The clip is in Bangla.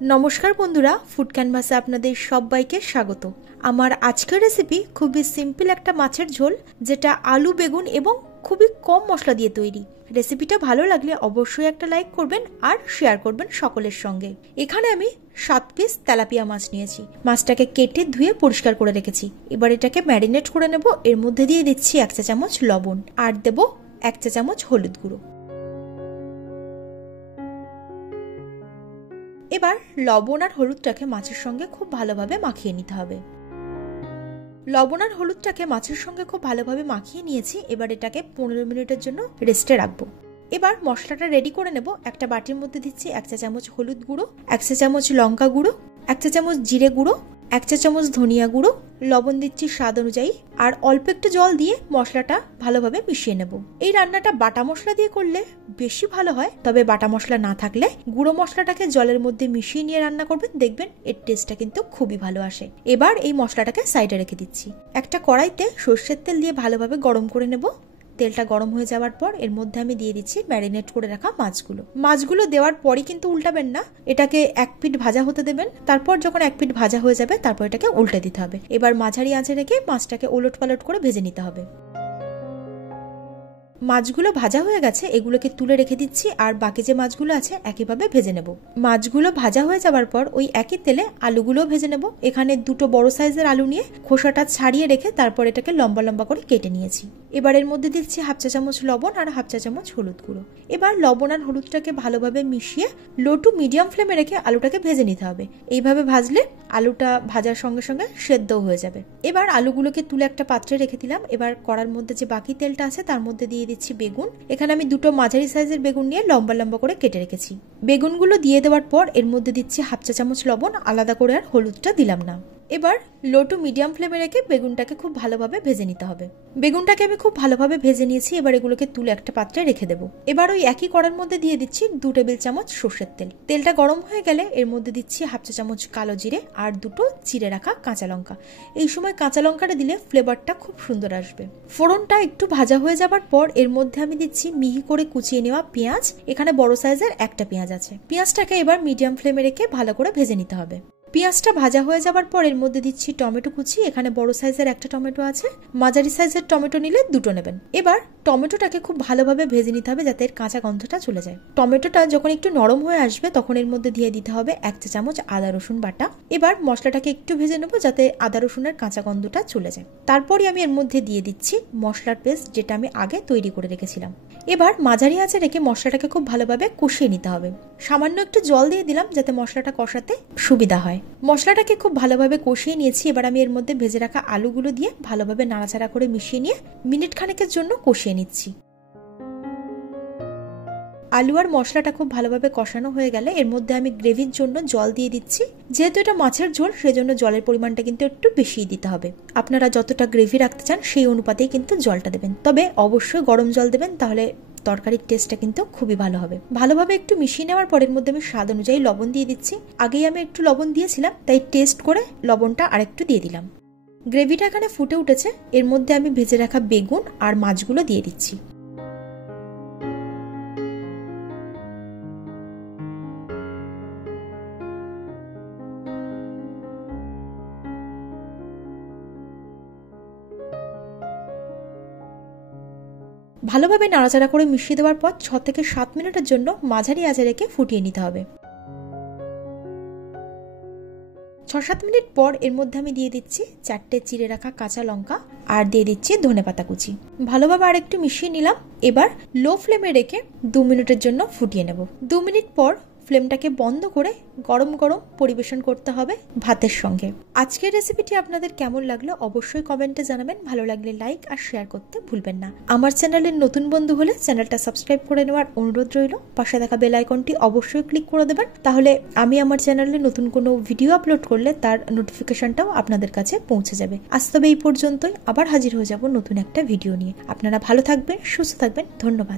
নমস্কার বন্ধুরা, ফুড ক্যানভাসে আপনাদের সবাইকে স্বাগত। আমার আজকের রেসিপি খুবই সিম্পল একটা মাছের ঝোল, যেটা আলু, বেগুন এবং খুবই কম মশলা দিয়ে তৈরি। রেসিপিটা ভালো লাগলে অবশ্যই একটা লাইক করবেন আর শেয়ার করবেন সকলের সঙ্গে। এখানে আমি 7 পিস তেলাপিয়া মাছ নিয়েছি। মাছটাকে কেটে ধুয়ে পরিষ্কার করে রেখেছি। এবার এটাকে ম্যারিনেট করে নেব। এর মধ্যে দিয়ে দিচ্ছি 1 চা চামচ লবণ আর দেব 1 চা চামচ হলুদ গুঁড়ো। এবার লবণ আর হলুদটাকে মাছের সঙ্গে খুব ভালোভাবে মাখিয়ে নিতে হবে। লবণ আর হলুদটাকে মাছের সঙ্গে খুব ভালোভাবে মাখিয়ে নিয়েছি। এবার এটাকে 15 মিনিটের জন্য রেস্টে রাখবো। এবার মশলাটা রেডি করে নেব। একটা বাটির মধ্যে দিচ্ছি 1 চা চামচ হলুদ গুঁড়ো, 1 চা চামচ লঙ্কা গুঁড়ো, 1 চা চামচ জিরে গুঁড়ো, 1 চা চামচ ধনিয়া গুঁড়ো, লবণ দিচ্ছি স্বাদ অনুযায়ী আর অল্প একটু জল দিয়ে মশলাটা ভালোভাবে মিশিয়ে নেব। এই রান্নাটা বাটা মশলা দিয়ে করলে বেশি ভালো হয়, তবে বাটা মশলা না থাকলে গুঁড়ো মশলাটাকে জলের মধ্যে মিশিয়ে নিয়ে রান্না করবেন, দেখবেন এর টেস্টটা কিন্তু খুবই ভালো আসে। এবার এই মশলাটাকে সাইডে রেখে দিচ্ছি। একটা কড়াইতে সর্ষের তেল দিয়ে ভালোভাবে গরম করে নেব। তেলটা গরম হয়ে যাওয়ার পর এর মধ্যে আমি দিয়ে দিচ্ছি ম্যারিনেট করে রাখা মাছগুলো দেওয়ার পরই কিন্তু উল্টাবেন না, এটাকে 1 পিঠ ভাজা হতে দেবেন। তারপর যখন 1 পিঠ ভাজা হয়ে যাবে তারপর এটাকে উল্টে দিতে হবে। এবার মাঝারি আঁচে রেখে মাছটাকে ওলট পালট করে ভেজে নিতে হবে। মাছগুলো ভাজা হয়ে গেছে, এগুলোকে তুলে রেখে দিচ্ছি আর বাকি যে মাছগুলো আছে একইভাবে ভেজে নেব। মাছগুলো ভাজা হয়ে যাওয়ার পর ওই একই তেলে আলুগুলো ভেজে নেব। এখানে 2টো বড় সাইজের আলু নিয়ে খোসাটা ছাড়িয়ে রেখে তারপর এটাকে লম্বা লম্বা করে কেটে নিয়েছি। এবার এর মধ্যে দিচ্ছি 1/2 চা চামচ লবণ আর 1/2 চা চামচ হলুদ গুঁড়ো। এবার লবণ আর হলুদটাকে ভালোভাবে মিশিয়ে লো টু মিডিয়াম ফ্লেমে রেখে আলুটাকে ভেজে নিতে হবে। এইভাবে ভাজলে আলুটা ভাজার সঙ্গে সঙ্গে সেদ্ধ হয়ে যাবে। এবার আলুগুলোকে তুলে একটা পাত্রে রেখে দিলাম। এবার কড়ার মধ্যে যে বাকি তেলটা আছে তার মধ্যে দিয়ে দিচ্ছি বেগুন। এখানে আমি 2টো মাঝারি সাইজের বেগুন নিয়ে লম্বা লম্বা করে কেটে রেখেছি। বেগুনগুলো দিয়ে দেওয়ার পর এর মধ্যে দিচ্ছি 1/2 চা চামচ লবণ, আলাদা করে আর হলুদটা দিলাম না। এবার লো টু মিডিয়াম ফ্লেমে রেখে বেগুনটাকে খুব ভালোভাবে ভেজে নিতে হবে। বেগুনটাকে আমি খুব ভালোভাবে ভেজে নিয়েছি। এবার এগুলোকে তুলে একটা পাত্রে রেখে দেবো। এবার ওই একই কড়ার মধ্যে দিয়ে দিচ্ছি 2 টেবিল চামচ সর্ষের তেল। তেলটা গরম হয়ে গেলে এর মধ্যে দিচ্ছি 1/2 চা চামচ কালো জিরে আর 2টো চিড়ে রাখা কাঁচা লঙ্কা। এই সময় কাঁচা লঙ্কাটা দিলে ফ্লেভারটা খুব সুন্দর আসবে। ফোড়নটা একটু ভাজা হয়ে যাবার পর এর মধ্যে আমি দিচ্ছি মিহি করে কুচিয়ে নেওয়া পেঁয়াজ। এখানে বড় সাইজের একটা পেঁয়াজ আছে। পেঁয়াজটাকে এবার মিডিয়াম ফ্লেমে রেখে ভালো করে ভেজে নিতে হবে। পেঁয়াজটা ভাজা হয়ে যাবার পর এর মধ্যে দিচ্ছি টমেটো কুচি। এখানে বড় সাইজের একটা টমেটো আছে, মাঝারি সাইজের টমেটো নিলে 2টো নেবেন। এবার টমেটোটাকে খুব ভালোভাবে ভেজে নিতে হবে যাতে এর কাঁচা গন্ধটা চলে যায়। টমেটোটা যখন একটু নরম হয়ে আসবে তখন এর মধ্যে দিয়ে দিতে হবে 1 চা চামচ আদা রসুন বাটা। এবার মশলাটাকে একটু ভেজে নেবো যাতে আদা রসুনের কাঁচা গন্ধটা চলে যায়। তারপরই আমি এর মধ্যে দিয়ে দিচ্ছি মশলার পেস্ট, যেটা আমি আগে তৈরি করে রেখেছিলাম। এবার মাঝারি আঁচে রেখে মশলাটাকে খুব ভালোভাবে কষিয়ে নিতে হবে। সামান্য একটু জল দিয়ে দিলাম যাতে মশলাটা কষাতে সুবিধা হয়। মশলাটাকে খুব ভালোভাবে কষিয়ে নিয়েছি। এবার আমি এর মধ্যে ভেজে রাখা আলুগুলো দিয়ে ভালোভাবে নাড়াচাড়া করে মিশিয়ে নিয়ে মিনিট খানেকের জন্য কষিয়ে নিচ্ছি। আলু আর মশলাটা খুব ভালোভাবে কষানো হয়ে গেলে এর মধ্যে আমি গ্রেভির জন্য জল দিয়ে দিচ্ছি। যেহেতু এটা মাছের ঝোল, সেজন্য জলের পরিমাণটা কিন্তু একটু বেশি দিতে হবে। আপনারা যতটা গ্রেভি রাখতে চান সেই অনুপাতেই কিন্তু জলটা দেবেন, তবে অবশ্যই গরম জল দেবেন, তাহলে তরকারির টেস্টটা কিন্তু খুবই ভালো হবে। ভালোভাবে একটু মিশিয়ে নেওয়ার পরের মধ্যে আমি স্বাদ অনুযায়ী লবণ দিয়ে দিচ্ছি। আগেই আমি একটু লবণ দিয়েছিলাম, তাই টেস্ট করে লবণটা আরেকটু দিয়ে দিলাম। গ্রেভিটা এখানে ফুটে উঠেছে। এর মধ্যে আমি ভেজে রাখা বেগুন আর মাছগুলো দিয়ে দিচ্ছি। ভালোভাবে নাড়াচাড়া করে মিশিয়ে দেওয়ার পর 6 থেকে 7 মিনিটের জন্য মাঝারি আঁচে রেখে ফুটিয়ে নিতে হবে। 6-7 মিনিট পর এর মধ্যে আমি দিয়ে দিচ্ছি 4টে চিড়ে রাখা কাঁচা লঙ্কা আর দিয়ে দিচ্ছি ধনেপাতা কুচি। ভালোভাবে আর একটু মিশিয়ে নিলাম। এবার লো ফ্লেমে রেখে 2 মিনিটের জন্য ফুটিয়ে নেব। 2 মিনিট পর ফ্লেমটাকে বন্ধ করে গরম গরম পরিবেশন করতে হবে ভাতের সঙ্গে। আজকের রেসিপিটি আপনাদের কেমন লাগলো অবশ্যই কমেন্টে জানাবেন। ভালো লাগলে লাইক আর শেয়ার করতে ভুলবেন না। আমার চ্যানেলের নতুন বন্ধু হলে চ্যানেলটা সাবস্ক্রাইব করে নেওয়ার অনুরোধ রইল। পাশে থাকা বেল আইকনটি অবশ্যই ক্লিক করে দেবেন, তাহলে আমি আমার চ্যানেলে নতুন কোনো ভিডিও আপলোড করলে তার নোটিফিকেশনটাও আপনাদের কাছে পৌঁছে যাবে। আজ তবে এই পর্যন্তই, আবার হাজির হয়ে যাব নতুন একটা ভিডিও নিয়ে। আপনারা ভালো থাকবেন, সুস্থ থাকবেন। ধন্যবাদ।